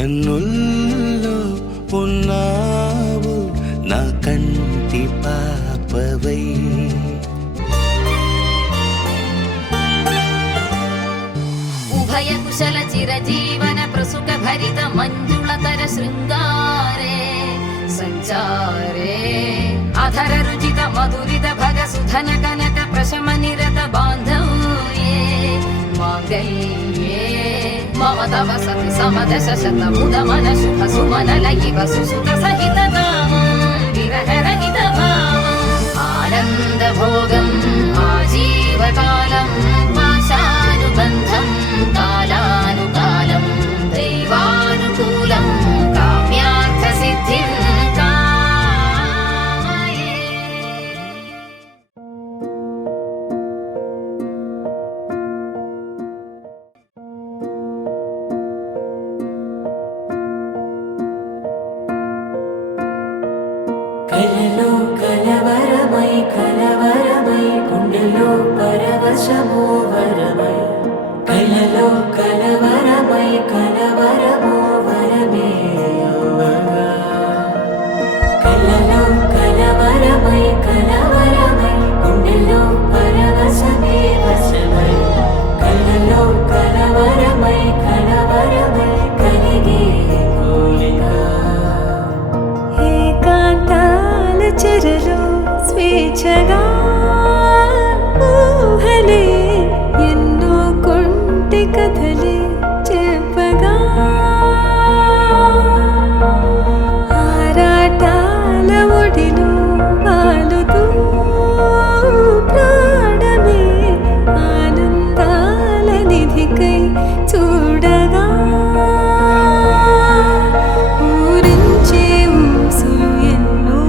కన్నుల్లో ఉన్నావు నా కంటి పాపవై. ఉభయ కుశల చిరజీవన ప్రసుక భరిత మంజుళతర శృంగారే సంచారే అధర రుచిత మధురిత భగ సుధన కనక ప్రశమ నిరత బాంధవ్యే మాంగళ్యే మమ తవ సతి సమదశ శతముద మన శుభ సుమన లయివ సుసుత సహిత కామం విరహ రహిత భావం ఆనంద భోగం ఆజీవకాలం పాశానుబంధం కాలానుకాలం దైవానుకూలం కామ్యార్థ సిద్ధిం కామయే. కలలో కలవరమై కలవరమై గుండెలో పరవశమో వరమై కలలో కలవరమై కలవరమో వరమే అవ్వగా కలలో కలవరమై కలవరమై గుండెలో పరవశమే వశమై కలలో కలవరమై కలవరమై కలిగే కోరిక ఏకాంతాల చెరలో స్వేచ్ఛగా ఊహలే ఎన్నో కొంటె కథలే చెప్పగా ఆరాటాల ఒడిలో వాలుతూ ప్రాణమే ఆనందాల నిధికై చూడగా ఊరించే ఊసులు ఎన్నో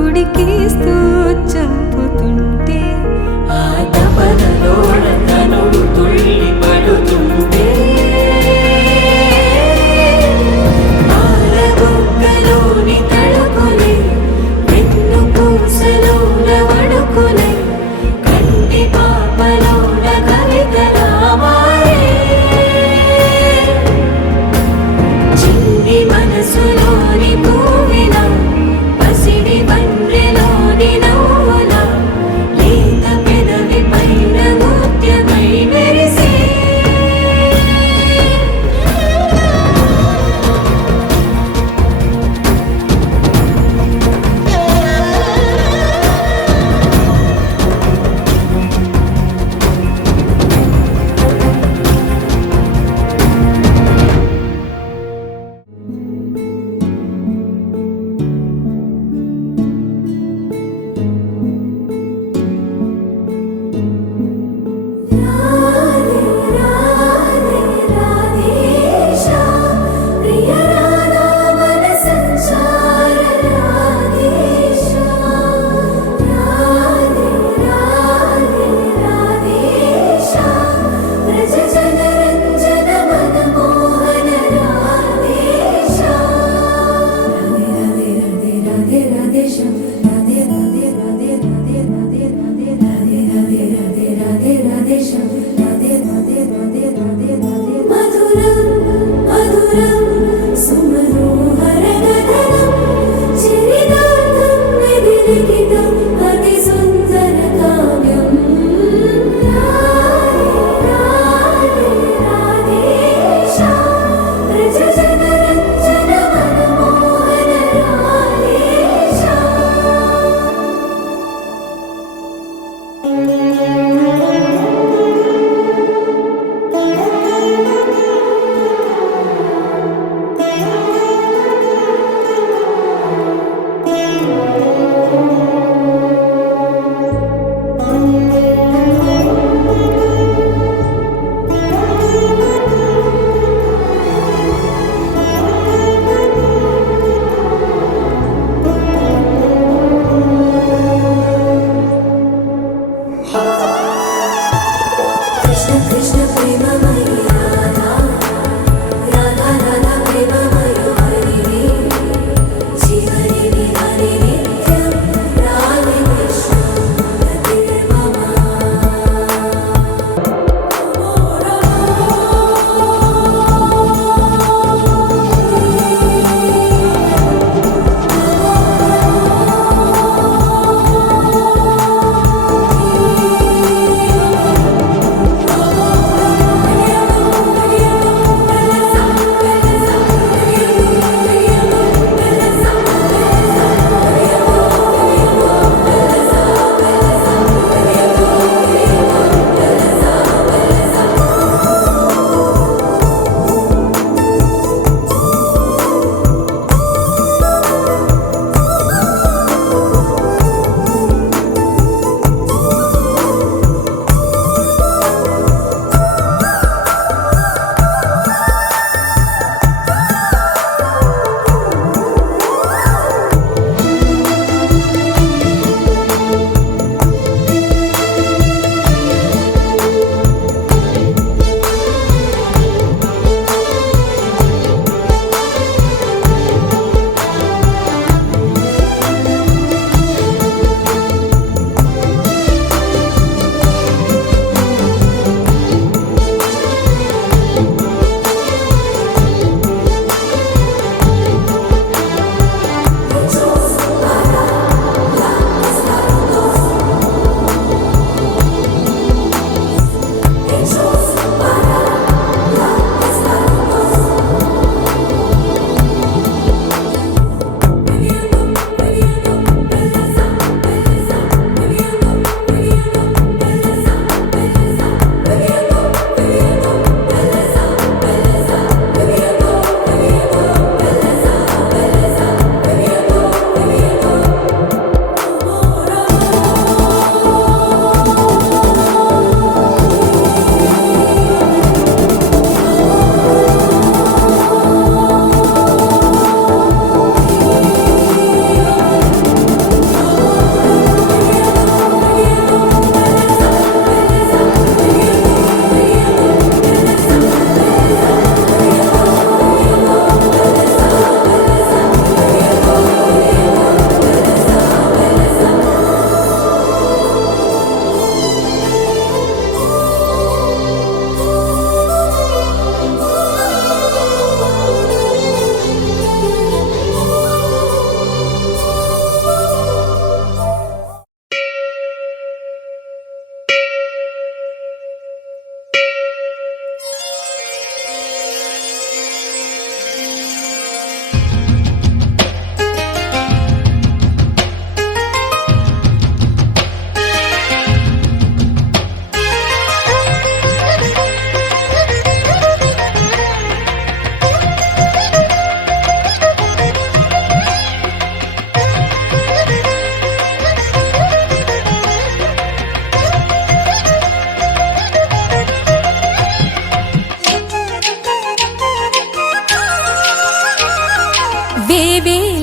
ఉడికిస్తూ చంపుతుంటే ఆ తపనలో తనుడు తుళ్ళి పడుతుంటే పాలబుగ్గలోని తడుకులే వెన్ను పూసలోన వడుకులే కంటి పాపలోన కవితలా మారే చిన్ని మనసులోని పూవిన పసిడి బండ్రెలోని నవ్వుల లేత పెదవి పైన ముత్యమై మెరిసే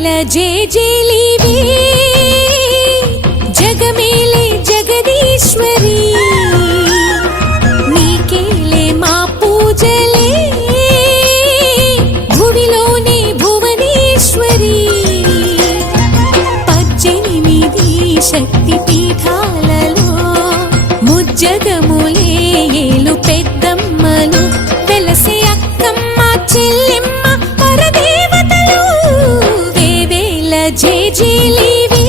వేవేల జేజేలివే జగమేలే జగదీశ్వరి నీకేలే మా పూజలే భువిలోనే భువనేశ్వరి 18 శక్తి పీఠాలలో ముజ్జగములే ఏలు పెద్దమ్మలు వెలసే అక్కమ్మ చెల్లెమ్మ పరదేవతలు వేవేల జేజేలివే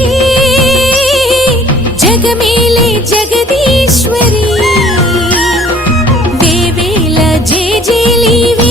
జగమేలే జగదీశ్వరి వేవేల జేజేలివే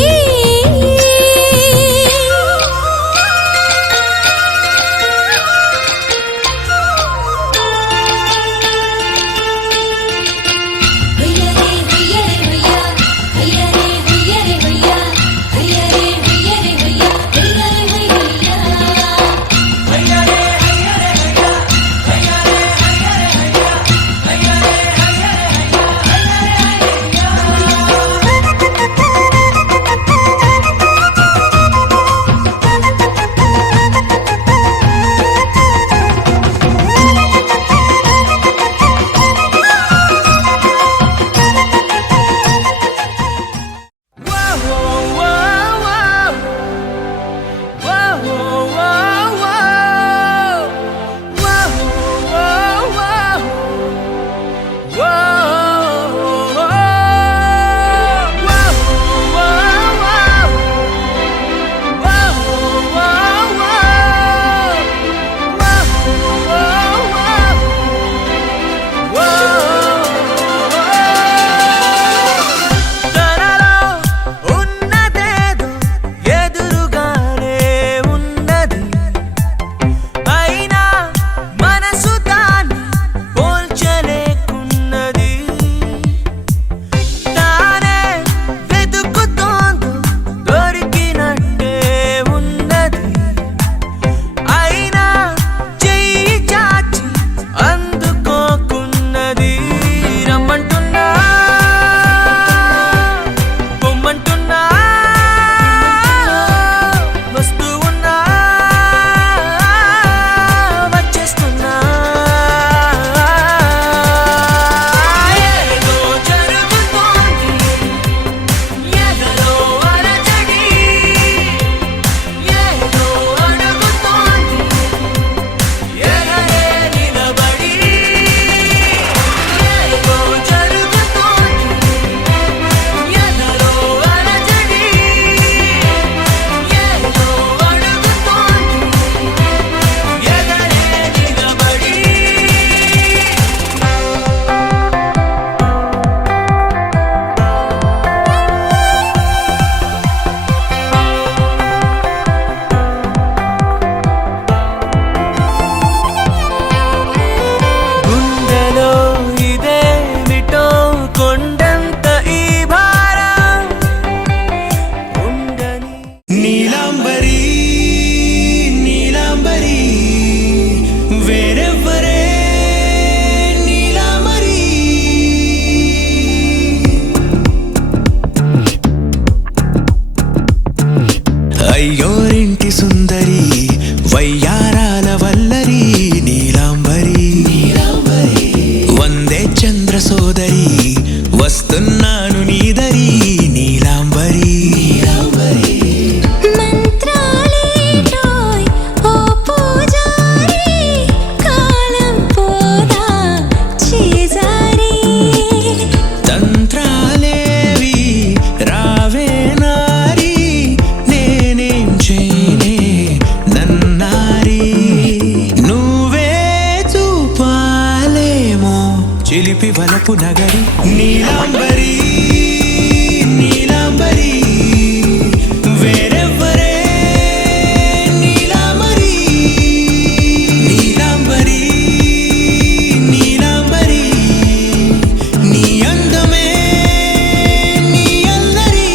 అయ్యోరింటి సుందరి వయ్యారాల వల్లరి నీలాంబరి వందే చంద్ర సోదరి వస్తున్నాను నీదరి నీలాంబరి చిలిపి వలపు నగరి నీలాంబరి నీలాంబరి వేరెవ్వరే నీలాంబరి నీలాంబరి నీలాంబరి నీ అందమే నీ అందరి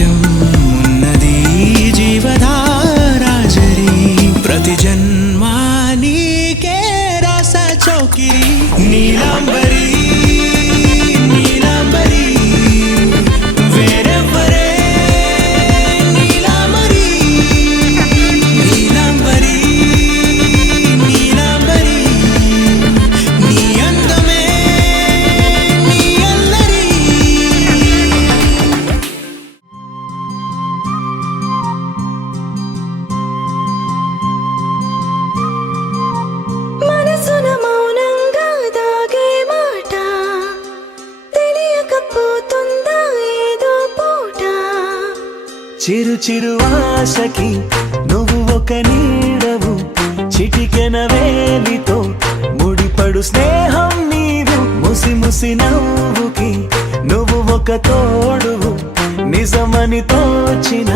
నిత్యం ఉన్నది జీవధారాజరి ప్రతి జన్మా నీకే రాస చౌకిరి నీలాంబరి నీలాంబరి వేరెవ్వరే నీలాంబరి నీలాంబరి నీలాంబరి నీ అందమే నీ అల్లరి మనసున మౌనంగా దాగే మాట తెలియకపోతుందా ఏదో పూట చిరు చిరు ఆశకి నువ్వు ఒక నీడవు చిటికెన వేలితో ముడిపడు స్నేహం నీవు ముసి ముసి నవ్వుకి నువ్వు ఒక తోడువు నిజమని తోచిన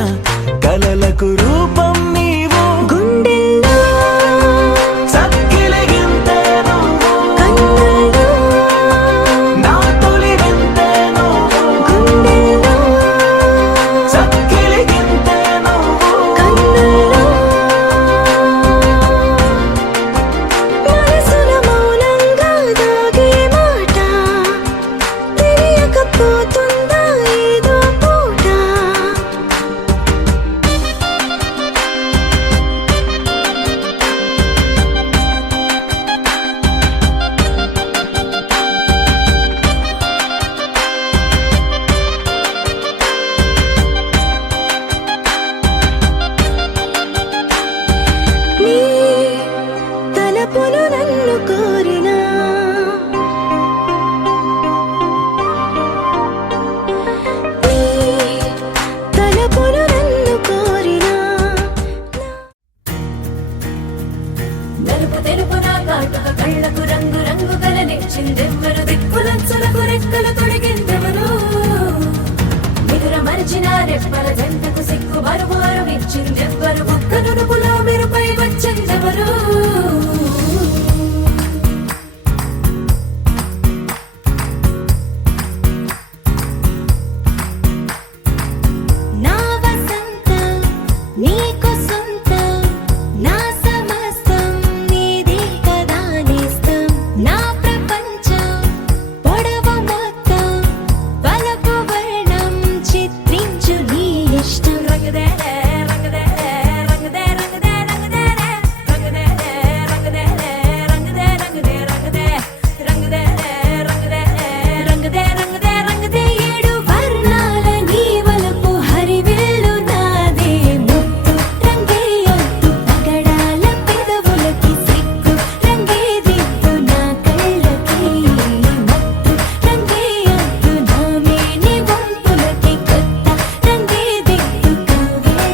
కలలకు రూపం నీవు గుండెల్లో చక్కిలిగింతే నువ్వు కన్నుల్లో నా తొలి వింతే నువ్వు గుండెల్లో చక్కిలిగింతే నువ్వు కన్నుల్లో మనసున మౌనంగా దాగే మాట తెలియకపోతుందా ఏదో పూట నీ తలపులు నన్ను కోరినా నీ తలపులు నన్ను కోరినా నలుపు తెలుపు నా కాటుక కళ్ళకు రంగు రంగు కలనిచ్చిందెవ్వరు దిక్కులంచులకు రెక్కలు తొడిగిందెవరు నిదుర మరిచిన రెప్పల జంటకు సిగ్గు బరువారు ఇచ్చిందెవ్వరు ఒక్క నునుపులో మెరుపై వచ్చిందెవరు నా వసంతం నీకు సొంతం నా సమస్తం నీదే కదా నేస్తం నా ప్రపంచం పొడవు మొత్తం వలపు వర్ణం చిత్రించు నీ ఇష్టం రంగదే రంగదే రంగదే రంగదే రంగదే రంగదే రంగదే రంగదే రంగదే రంగదే రంగదే రంగదే రంగదే రంగదే రంగదే ఏడు వర్ణాల నీ వలపు హరివిల్లు నాదే ముత్తు రంగే ఒత్తు పగడాల పెదవులకి సిగ్గు రంగే దిద్దు నా కళ్ళకి మత్తు రంగే ఒత్తు నా మేని వంపులకి కొత్త రంగే దిద్దు కవ్వేళ్ళకి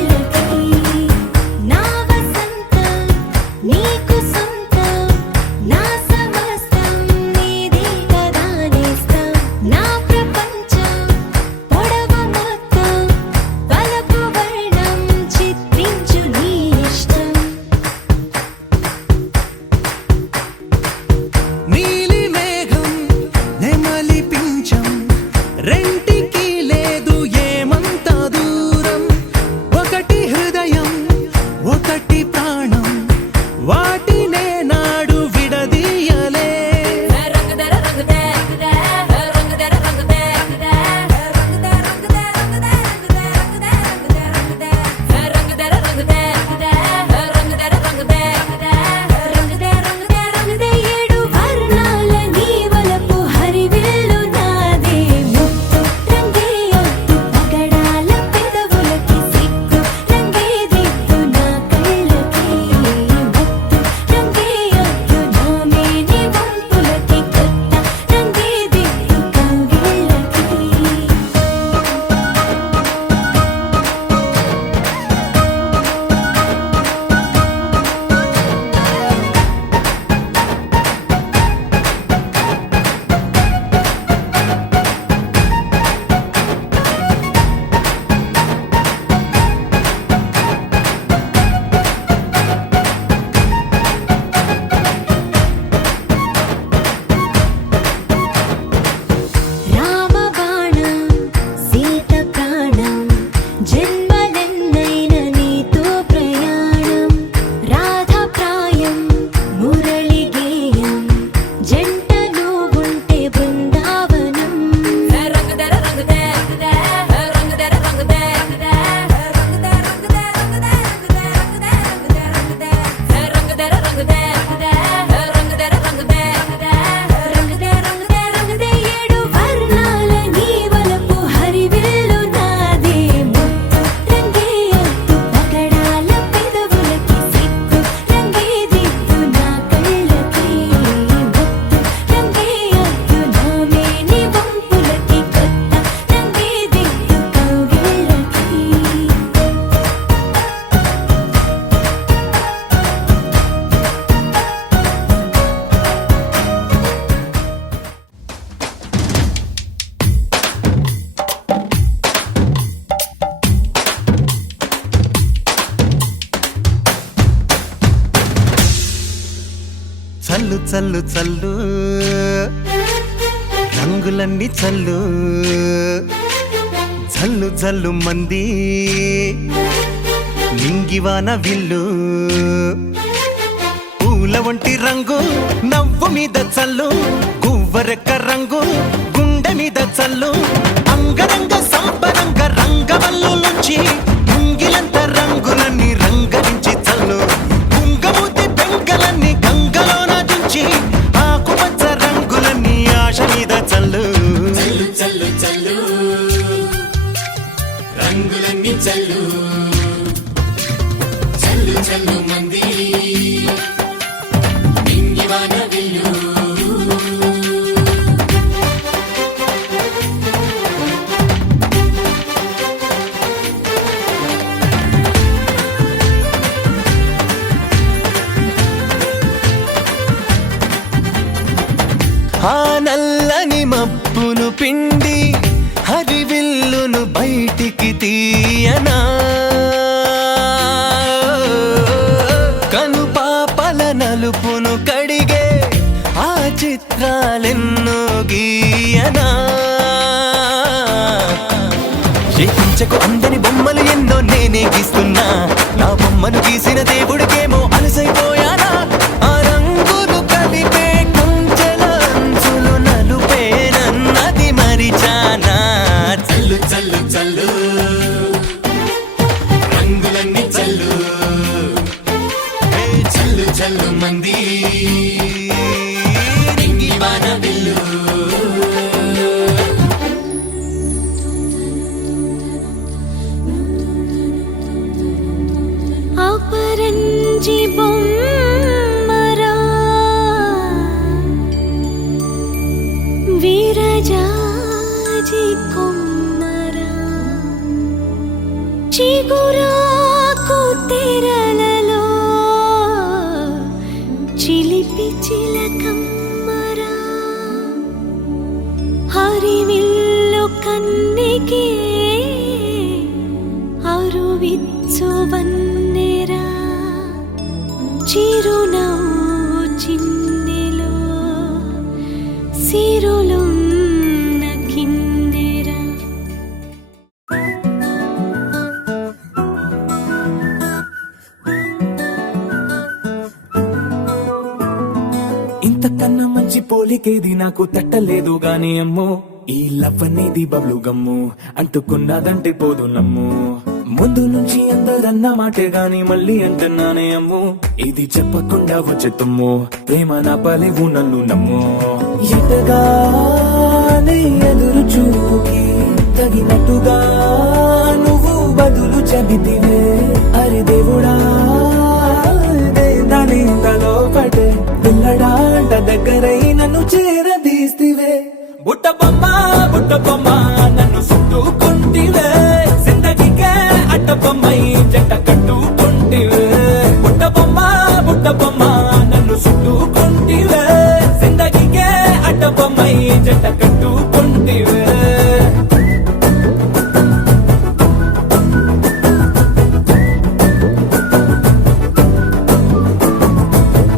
చల్లు చల్లు రంగులన్నీ చల్లు జల్లు జల్లు మంది నింగివాన విల్లు పూల వంటి రంగు నవ్వు మీద చల్లు గువ్వరెక్క రంగు గుండె మీద చల్లు అంగరంగ సంపరంగ రంగవల్లు నుంచి ముంగిలంత రంగులన్నీ రంగరించి చల్లు కుంగమూతి పెంకలన్నీ గంగలోన దించి ఆకుపచ్చ రంగులన్నీ ఆశ మీద చల్లు చల్లు చల్లు చల్లు రంగులన్నీ చల్లు చల్లు చల్లు మంది నింగివాన విల్లు ఆ నల్లని మబ్బును పిండి హరివిల్లును బయటికి తీయనా కను పాపల నలుపును కడిగే ఆ చిత్రాలెన్నో గీయనా చేయించకు అందని బొమ్మలు ఎన్నో నేనే గీస్తున్నా నా బొమ్మను గీసిన దేవుడికేమో అలసైపోయానా ఆ రంగులు కలిపే కుంచెల అంచులు నలుపేనన్నది మరిచానా చల్లు చల్లు చల్లు రంగులన్నీ చల్లు చల్లు చల్లు మంది నింగివాన విల్లు అపరంజి బొమ్మరా విరజాజి కొమ్మరా చిగురాకు తెరలలో చిలిపి చిలకమ్మరా హరివిల్లు కన్నికే అరువిచ్చువన్నెరా చిరునవ్వు చిన్నెలో సిరులున్న కిన్నెరా ఇంతకన్నా మంచి పోలికేది నాకు తట్టలేదు గాని అమ్మో ఈ లవ్ అనేది బబ్లు గమ్ము అంటుకున్నదంటే పోదు నమ్ము ముందు నుంచి అందరన్న మాటే గాని మళ్ళీ అంటున్నానే అమ్ము ఇది చెప్పకుండా వచ్చే తుమ్ము ప్రేమ నా పలేవు నన్ను నమ్ము ఎటగానే ఎదురు చూకి తగినట్టుగా నువ్వు బదులు చెబితివే అరే దేవుడా దాని తలో పడే పిల్లడాంట దగ్గరై నన్ను చేరదీస్తివే బుట్ట బొమ్మ నన్ను చుట్టుకుంటివే జిందగీకే అడ్డ బొమ్మై జంట కట్టుకుంటివే బుట్ట బొమ్మ నన్ను చుట్టుకుంటివే జిందగీకే అడ్డ బొమ్మై జంట కట్టుకుంటివే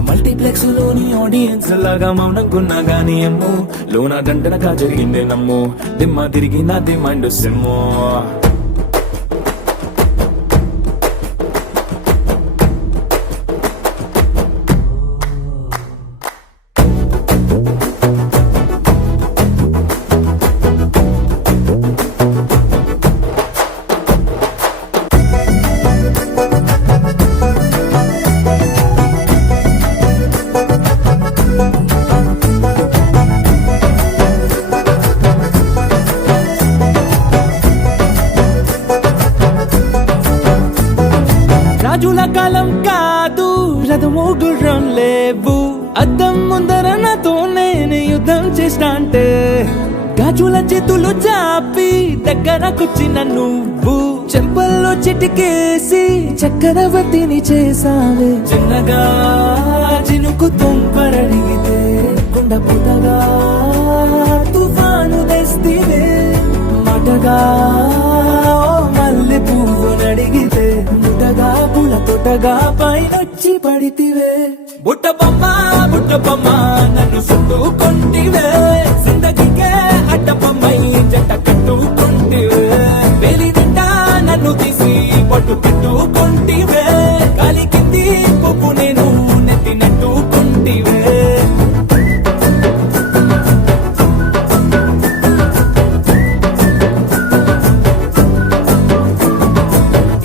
మల్టీప్లెక్స్ లోని ఆడియన్స్ లాగా మౌనంకున్నా గానీ అమ్ము లోన దండనగా జరిగిందే నమ్ము దిమ్మ తిరిగి నా దిమ్మండు సిమ్ము రాజుల కాలం కాదు రథము గుర్రం లేవు అద్దం ముందర నాతో నేను యుద్ధం చేస్తా అంటే గాజుల చేతులు చాపి దగ్గరకొచ్చిన నువ్వు చెంపల్లో చిటికేసి చక్రవర్తిని చేసావే చిన్నగా చినుకు తుంపరడిగితే కుండ పుటగా తుఫాను తెస్తివే మాటగా మల్లె పువ్వు నడిగితే ముటగా పుల తొటగా పైనొచ్చి పడితివే బుట్ట బొమ్మ చుట్టుకొంటివే జిందగీకే అడ్డపమ్మై జంట కట్టుకొంటివే వెలిదింట నన్ను తీసి పట్టు పెట్టుకొంటివే కాలి కింది పువ్వు నేను నెత్తినట్టుకొంటివే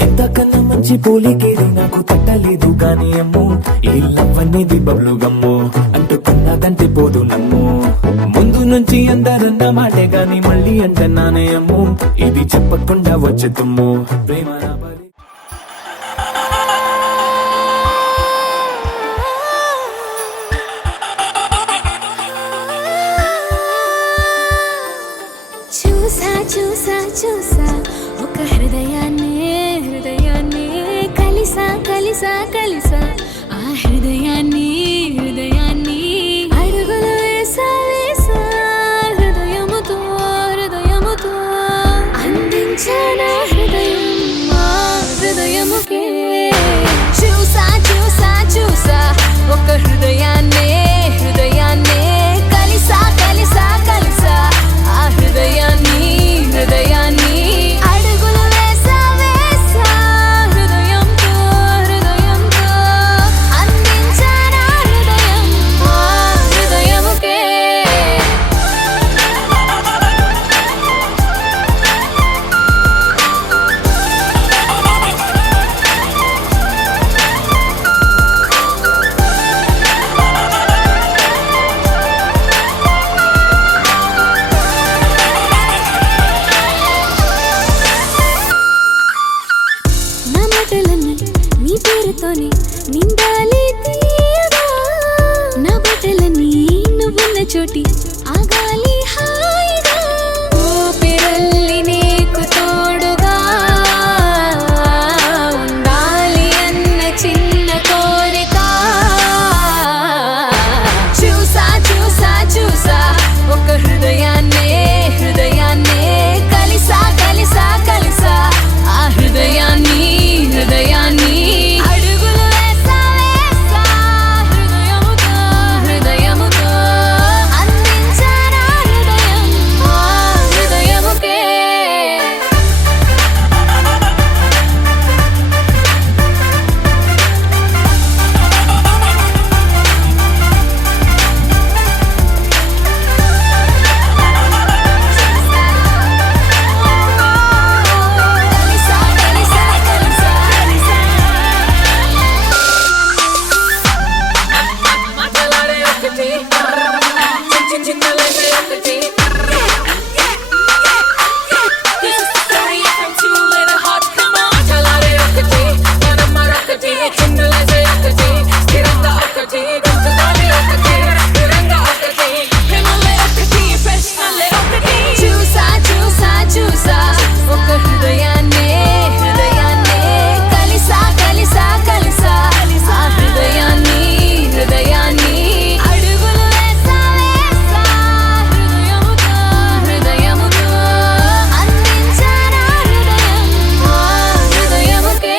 ఎంతకన్నా మంచి పోలికేది నాకు తట్టలేదు కానీ అమ్ము ఈ లవ్ అనేది బబ్లు గమ్ము అంటుకున్నదంటే పోదు నమ్ము ముందు నుంచి అందరన్న మాటే గాని మళ్ళీ అంటున్నానే అమ్ము ఇది చెప్పకుండా వచ్చే తుమ్ము ప్రేమ నా బలి చూసా చూసా చూసా ఒక హృదయాన్ని కలిసా కలిసా కలిసా ఆ హృదయాన్ని అడుగులు వేసా వేసా హృదయముతో అందించానా హృదయం మా హృదయముకే చూసా చూసా చూసా ఒక హృదయాన్ని కలిసా కలిసా కలిసా ఆ హృదయాన్ని అడుగులు వేసా వేసా హృదయంతో అందించానా హృదయం ఆ హృదయముకే నా మాటలన్నీ నీ పేరుతోనే నిండాలి తీయగా నా బట్టలన్నీ నువ్వున్న చోటి ఆగాలి హాయిగా ఊపిరల్లి నీకు తోడుగా ఉండాలి అన్న చిన్న కోరిక చూసా చూసా చూసా ఒక హృదయాన్ని కలిసా కలిసా కలిసా ఆ హృదయాన్ని అడుగులు వేసా వేసా హృదయముతో అందించానా హృదయం ఆ హృదయముకే కలిసా కలిసా కలిసా మాటలాడే ఒకటి చింతలేసే ఒకటి This is the story from two little hearts. Come on, మాటలాడే ఒకటి మనం మరొకటి చింతలేసే ఒకటి స్థిరంగా ఒకటి గుర్తుగానే ఒకటి దూరంగా ఒకటి ప్రేమలే ఒకటి ప్రశ్నలే ఒకటి చూసా చూసా చూసా ఒక హృదయాన్ని కలిసా కలిసా కలిసా ఆ హృదయాన్ని అడుగులు వేసా వేసా హృదయముతో అందించానా హృదయం ఆ హృదయముకే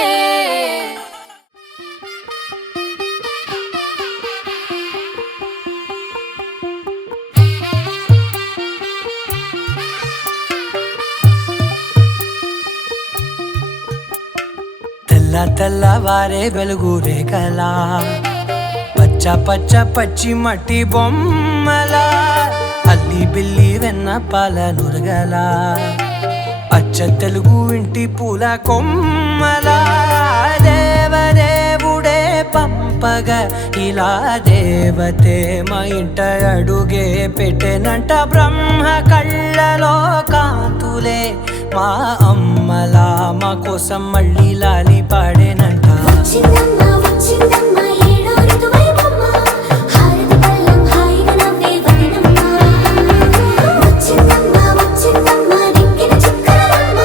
తెల్లవారే వెలుగు రేఖలా పచ్చ పచ్చ పచ్చి మట్టి బొమ్మలా అల్లి బిల్లి వెన్న పాల నురగలా అచ్చ తెలుగు ఇంటి పూల కొమ్మలా దేవదేవుడే పంపగా ఇలా దేవతే మా ఇంట అడుగే పెట్టెనంట బ్రహ్మ కళ్ళలో కాంతులే మా అమ్మలా మా కోసం మళ్ళీ లాలి పాడేనంట వచ్చిందమ్మ ఏడో ఋతువైవమ్మ హారతి పళ్ళం హాయిగా నవ్వే వదినమ్మ వచ్చిందమ్మ దిక్కిన చుక్కలమ్మ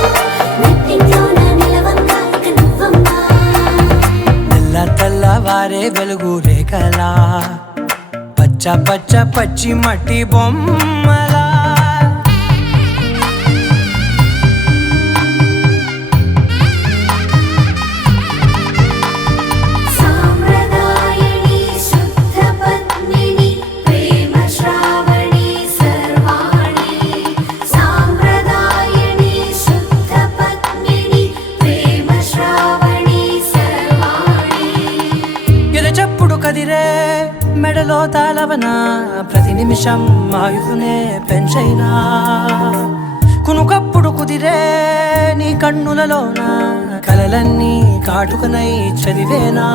నెట్టింట్లోన నిలవంగా ఇక నువ్వమ్మ తెల్లవారే వెలుగు రేఖలా పచ్చ పచ్చ పచ్చి మట్టి బొమ్మలా సాంప్రదాయని శుద్ధ పద్మిని ప్రేమ మెడలో తాళవన ప్రతి నిమిషం ఆయుధునే పెంచైనా కునుకప్పుడు కుదిరే నీ కన్నులలోన కలలన్నీ కాటుకనై చదివేనా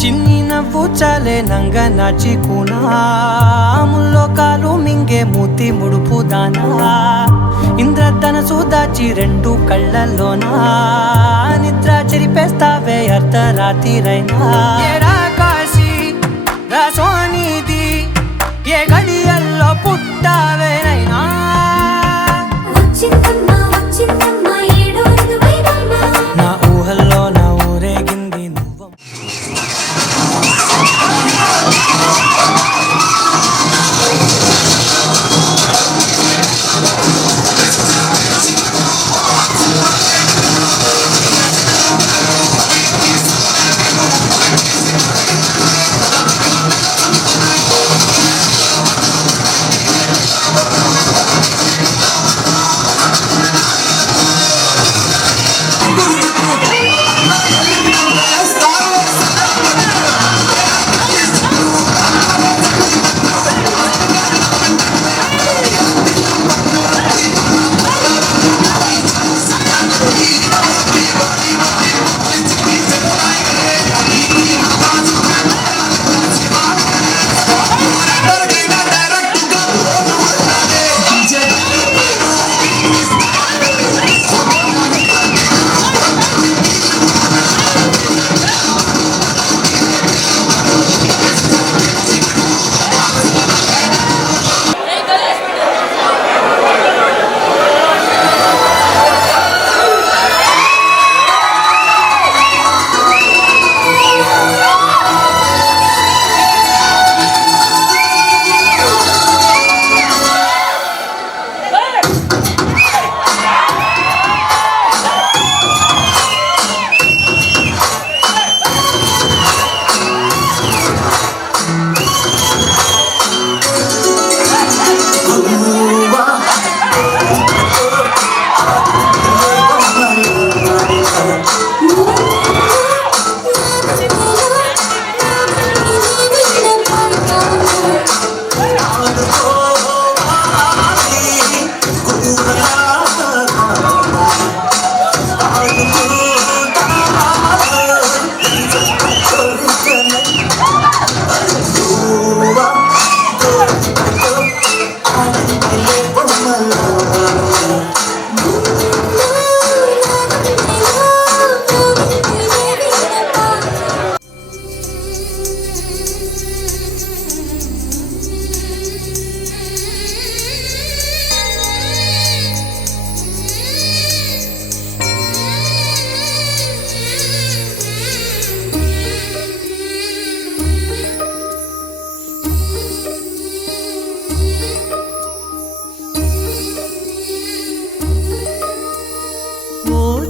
చిన్ని నవ్వు చాలే నంగ నాచి కూనాముల్లో కాలు మింగే మూతి ముడుపు దానా ఇంద్రధనసు దాచి రెండు కళ్ళల్లోనా నిద్ర చెరిపేస్తావే అర్ధరాత్రిరైనా ఏరా కాశీ రా సోనిది ఏ గడియల్లో పుట్టావేనైనా వచ్చిందమ్మా వచ్చిందమ్మా ఏడో ఋతువైవమ్మ నా ఊహల్లో నా ఊరేగింది నువ్వు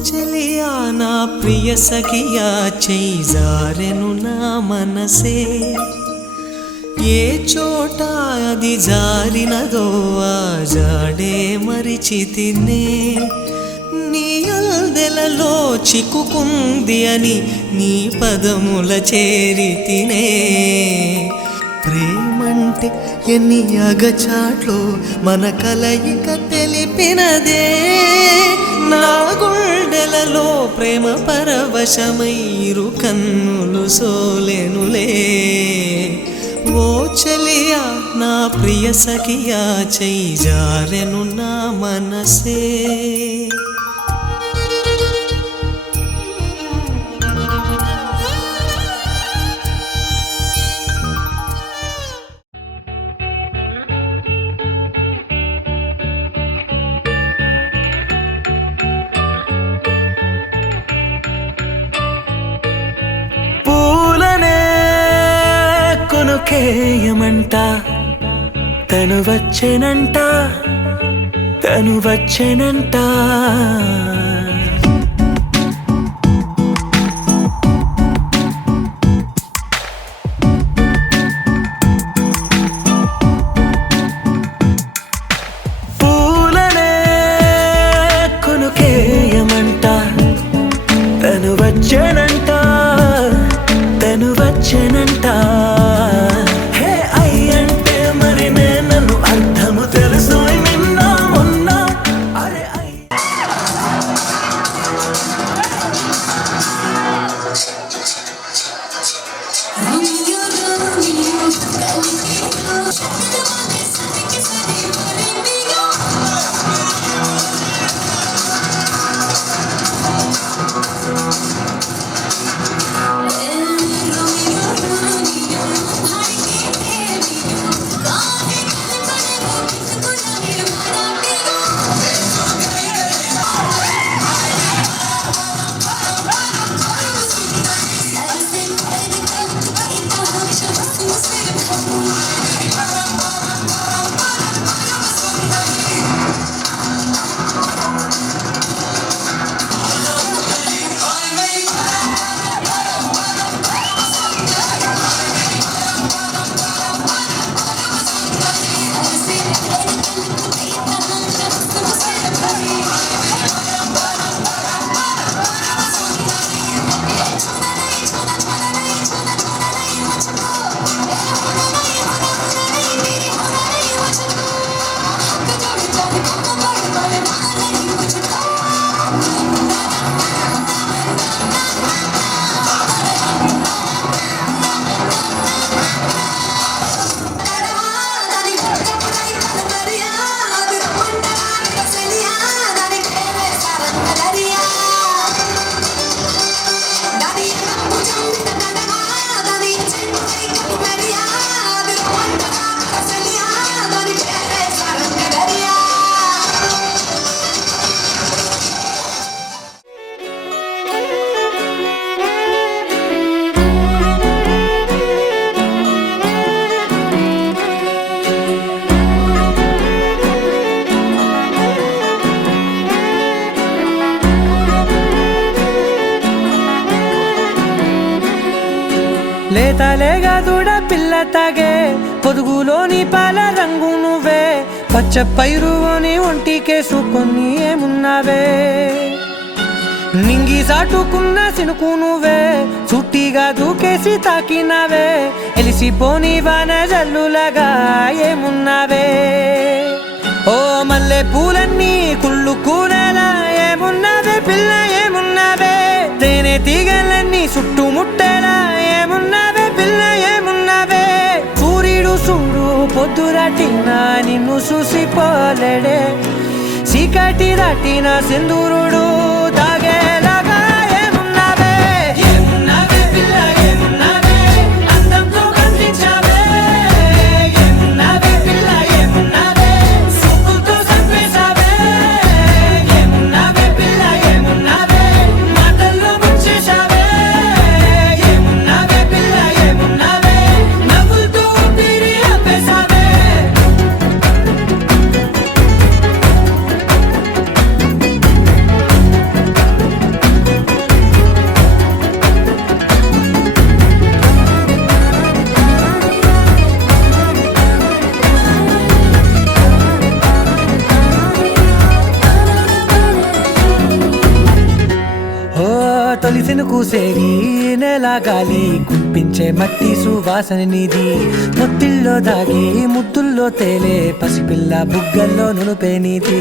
చెలియా నా ప్రియ సఖియా చేజారెను నా మనసే ఏ చోట అది జారినదో ఆ జాడే మరిచితినే నీ అల్దెలలో చిక్కుకుంది అని నీ పదముల చేరితినే ప్రేమంటే ఎన్ని అగచాట్లో మన కలయిక తెలిపినదే నా గుండెలలో ప్రేమ పరవశమైరు కన్నులు సోలెనులే ఓ చెలియా నా ప్రియ సఖియా చేజారెను నా మనసే కొనుకేయమంట తను వచ్చెనంట తను వచ్చెనంట పూలనే కొనుకేయమంట తను వచ్చెనంట తను వచ్చెనంట లేతలేగా దూడ పిల్ల తాగే పొదుగులోని పాల రంగు నువ్వే పచ్చ పైరుని ఒంటికేసుకొని ఏమున్నావే నింగి సాటుకున్న సినుకు నువ్వే చుట్టిగా దూకేసి తాకినావే ఎలిసిపోని వాన జల్లులగా ఏమున్నావే ఓ మల్లె పూలన్నీ కుళ్ళు కూనేలా ఏమున్నావే పిల్ల ఏమున్నావే తేనె తీగలన్నీ చుట్టుముట్టేలా ఏమున్నావే పిల్ల ఏమున్నావే సూర్యుడు చూడు పొద్దురాటిన నిన్ను చూసిపోలేడే చీకటి దాటిన సింధూరుడు తాగేలాగా ఏమున్నావే ఏమున్నావే పిల్ల ఏమున్నావే అందంతో కనిపించావే ఏమున్నావే పిల్ల ఏమున్నావే సూపుతో చంపేశావే ఏమున్నావే పిల్ల ఏమున్నావే మాటల్లో ముంచేశావే ఏమున్నావే పిల్ల ఏమున్నావే నవ్వులతో ఊపిరి ఆపేశావే తొలిసిన కూసేరి నెల గాలి కుప్పించే మట్టి సువాసన నిధి ముత్తిల్లో దాగి ముద్దుల్లో తేలే పసిపిల్ల బుగ్గల్లో నునుపే నీది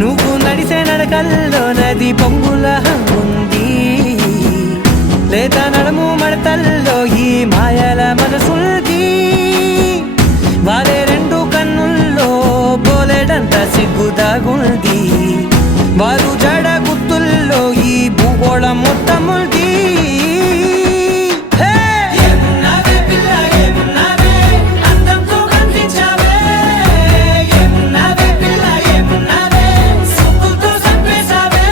నువ్వు నడిసే నడకల్లో నది పొంగుల హంగుంది లేదా నడుము మడతల్లో ఈ మాయల మనసుంది వారే రెండు కన్నుల్లో పోలేడంత సిగ్గుదాగుంది వారు జడ గుత్తుల్లో ఈ భూగోళం మొత్తముంది ఏమున్నావే పిల్ల ఏమున్నావే అందంతో కనిపించావే ఏమున్నావే పిల్ల ఏమున్నావే సూపుతో చంపేశావే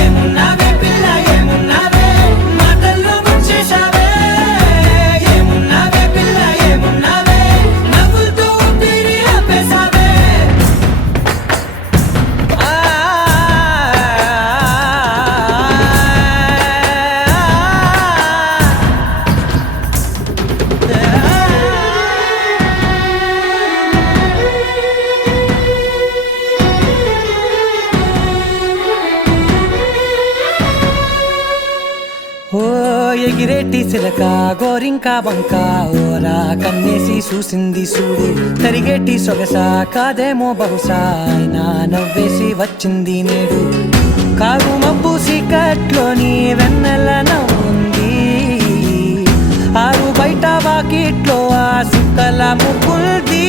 ఏమున్నావే పిల్ల ఏమున్నావే మాటల్లో ముంచేశావే ఏమున్నావే పిల్ల ఏమున్నావే నవ్వులతో ఊపిరి ఆపేశావే ఓ ఎగిరేటి సిలక గోరింక వంక ఓరా కన్నేసి చూసింది చూడు తరిగేటి సొగస కాదేమో బహుశా అయినా నవ్వేసి వచ్చింది నేడు కారు మబ్బు సీకట్లోని వెన్నెల నవ్వుంది ఆరు బయట వాకిట్లో ఆ సుక్కల ముగ్గుల్ది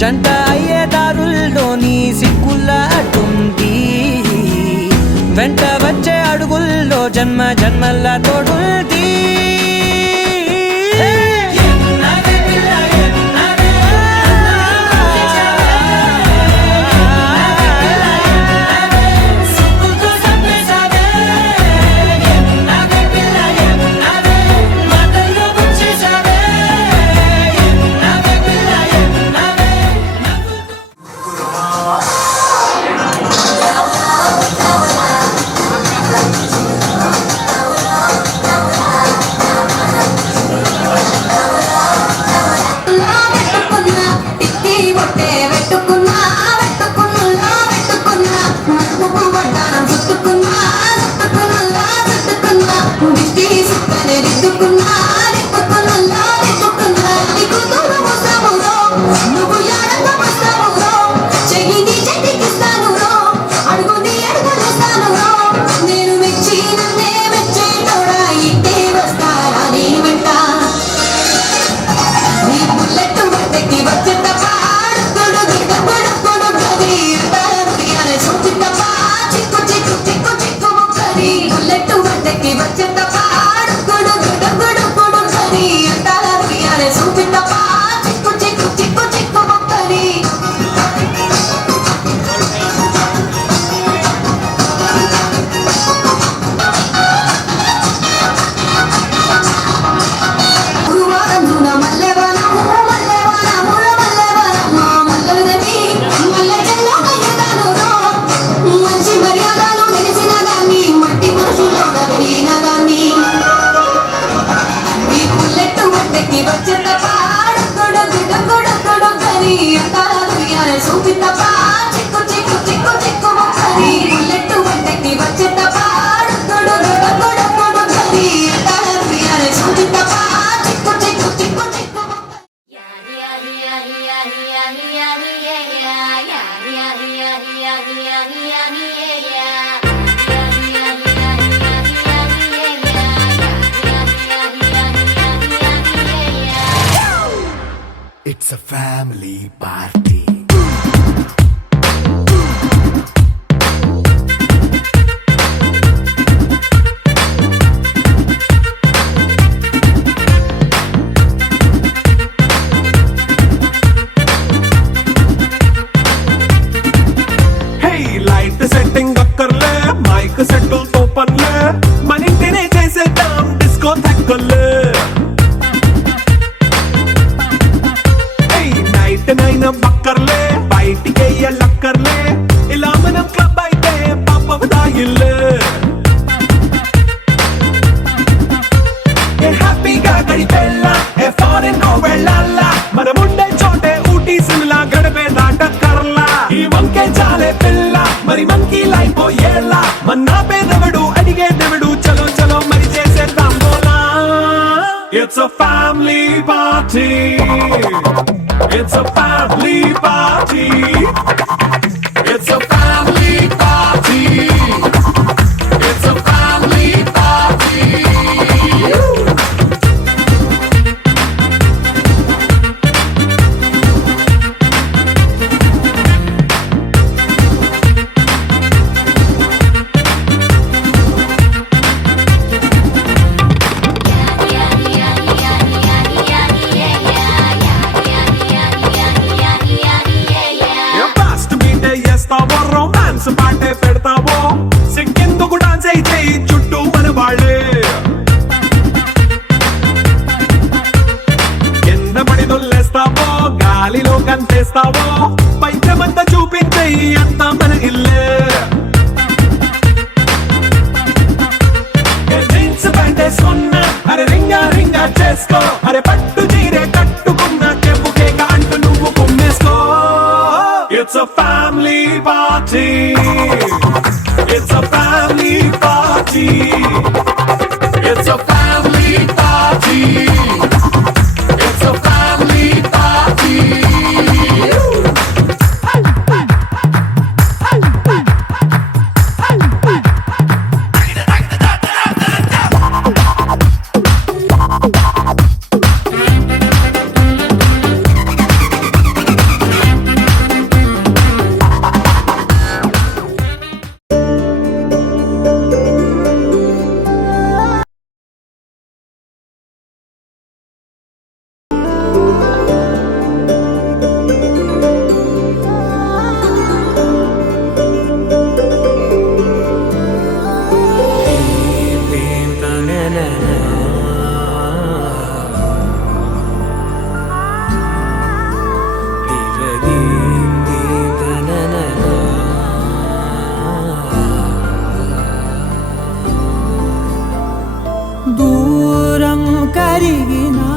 జంట అయ్యే దారుల్లోని సిగ్గుల అడ్డుంది వెంట వచ్చే అడుగుల్లో జన్మ జన్మల్ల తోడుంది ఏమున్నావే పిల్ల ఏమున్నావే సూపుతో చంపేశావే ఏమున్నావే పిల్ల ఏమున్నావే మాటల్లో ముంచేశావే ఏమున్నావే పిల్ల ఏమున్నావే మంచి మర్యాదలు తెలిసిన దాన్ని మట్టి మనుషుల్లో కలిగిన దాన్ని ఫ్యామిలీ పార్టీ. లైట్ సెట్టింగ్ అక్కర్లే, మైక్ సెట్టులతో పనులే, మన ఇంటినే చేసేద్దాం డిస్కో తక్కువలే. నైట్ నైన్ బక్కర్లే, బయటికి వెళ్ళక్కర్లే, ఇలా మనం క్లబ్ అయితే పాప దాయిల్లే. హ్యాపీగా గడిపెళ్ళా, ఫారెన్ కో వెళ్ళాలా, మనం ఉండే చోటే ఊటీ సిమ్లా గడిపే దాటక్కర్లా. ఈ వంకే చాలే పిల్ల, మరి మంకీ లైఫ్ ఏళ్ళ, మన్నా పేదవడు అడిగేదెవడు, చలో చలో మరి చేసేద్దాం బోలా. It's a family party. It's a family party. It's a family party. It's a family party. Fast beat చేస్తావో, రొమాన్స్ పాటే పెడతావో, సిగ్గెందుకు డాన్స్ అయితే చుట్టూ మన వాళ్ళే. కింద పడి దొల్లేస్తావో, గాలిలో కంటేస్తావో, పైద్యమంతా చూపించే అంతా మన ఇల్లే. జీన్స్ ప్యాంట్ వేసుకున్నా, అరే రింగా రింగా చేసుకో, అరే పట్టు చీరే కట్టుకున్నా, చెప్పు కేక అంటూ నువ్వు కుమ్మేసుకో. It's a family party. It's a family party. It's a family party. It's a family party. దూరం కరిగినా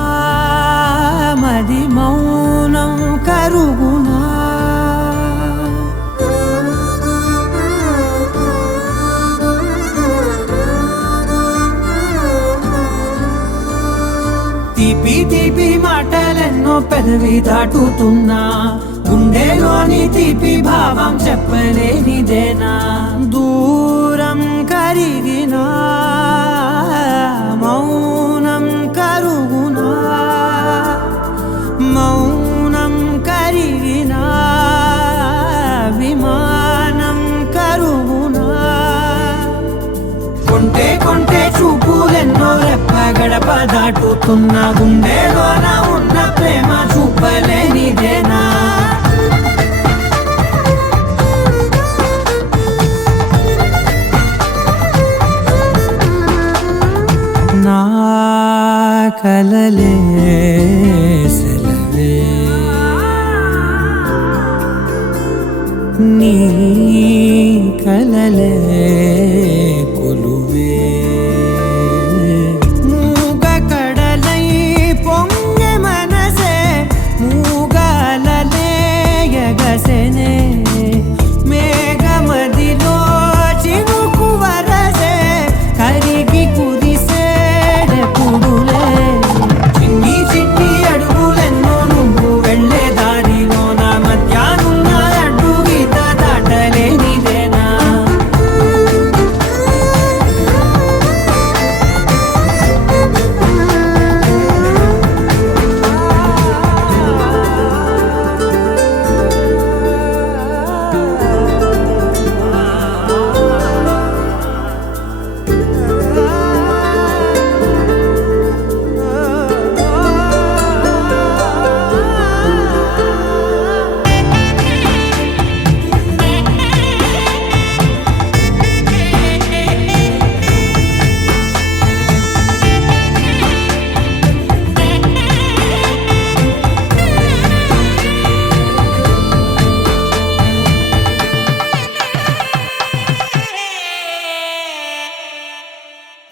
మది మౌనం కరుగునా, తీపి తీపి మాటలెన్నో పెదవి దాటుతున్నా, గుండెలోని తీపి భావం చెప్పలేనిదేనా. దూరం కరిగినా మౌనం కరుగునా, మౌనం కరిగినా విమానం కరుగునా. కొంటే కొంటే చూపులెన్నో రెప్ప గడప దాటుతున్న, గుండెలోన ఉన్న ప్రేమ చూపలేనిదేనా. నా కలలే సెలవే, నీ కలలే కొలువే. మూగ కడలై పొంగె మనసే, మూగాల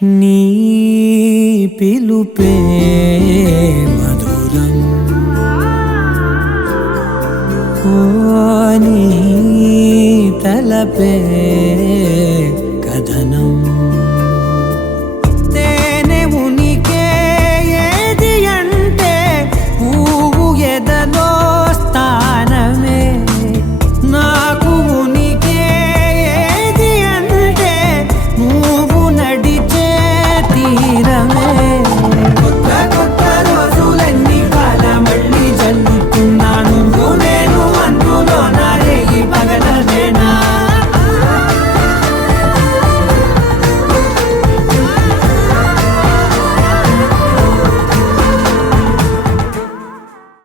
నీ పిలుపే మధురం ఓ నీ తలపే కథనం